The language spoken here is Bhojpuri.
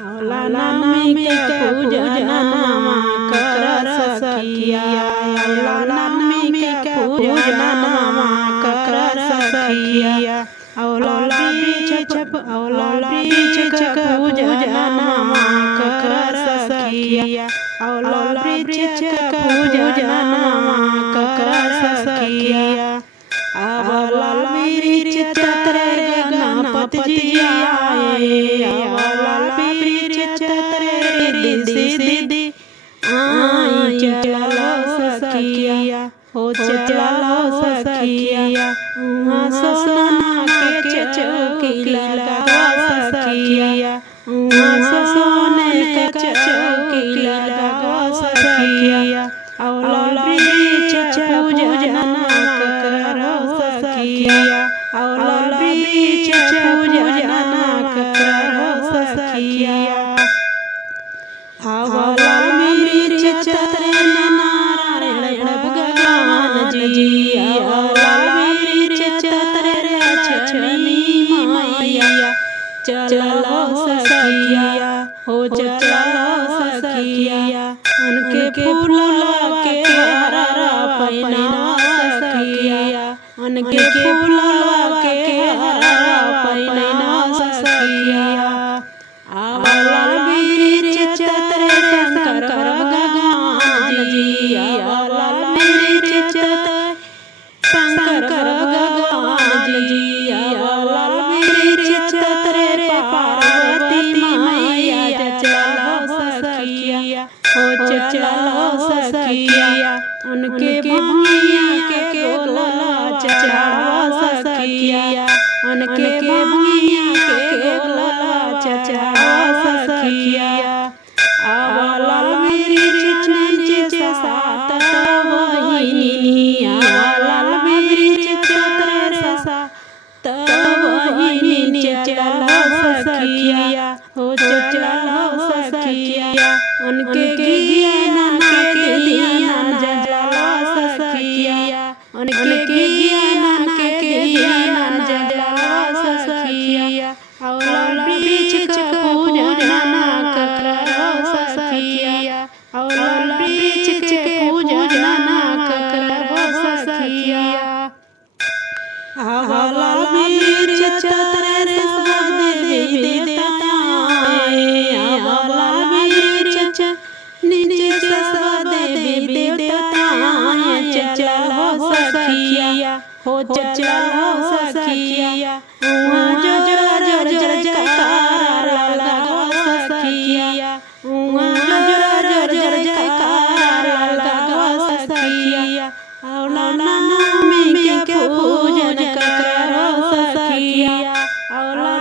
औला नामी के पूजनमा कर सखिया, औला नामी के पूजनमा कर सखिया, औला वृक्ष के पूजनमा कर सखिया, औला वृक्ष के पूजनमा कर सखिया। औला वृक्ष तरे गणपति जी आए, औला वृक्ष तरे दीदी आई चलो सखिया, हो चलो सखिया, सोना के चौकी लगा सखिया, सोने के चौकी लगा सखिया, औला वृक्ष पूजना करो सखिया, औला वृक्ष पूजना करो सखिया। औला वृक्ष तरे नारायण भगवान जी, औला वृक्ष तरे लक्ष्मी मैया, चलो सखिया, हो चलो सखिया, उनके फूल के हरा पहना सखिया, उनके फूल के हरा पहना सखिया। औला वृक्ष तरे शंकर भगवान जी, औला वृक्ष तरे शंकर भगवान जी, औला वृक्ष तरे पार्वती मैया, चलो सखिया, हो चलो सखिया, उनके भंगिया के गोला चढ़ावा सखिया, उनके भंगिया के गोला चढ़ावा सखिया। औला वृक्ष नीचे सात वहिनिया, औला वृक्ष तरे सात वहिनी, चलो सखिया, हो चलो सखिया, उनके गियाना के दिया जला सखिया, उनके गियाना के दिया जला सखिया। औला वृक्ष पूजना करो सखिया, औला वृक्ष पूजना करो सखिया। औला वृक्ष तरे सब देवी देवता आए, औला वृक्ष नीचे सब देवी देवता आए, चलो सखिया, हो चलो सखिया, जो जयकार लगाओ सखिया, जो जयकार लगाओ सखिया। औला नामी के पूजन करो सखिया, औला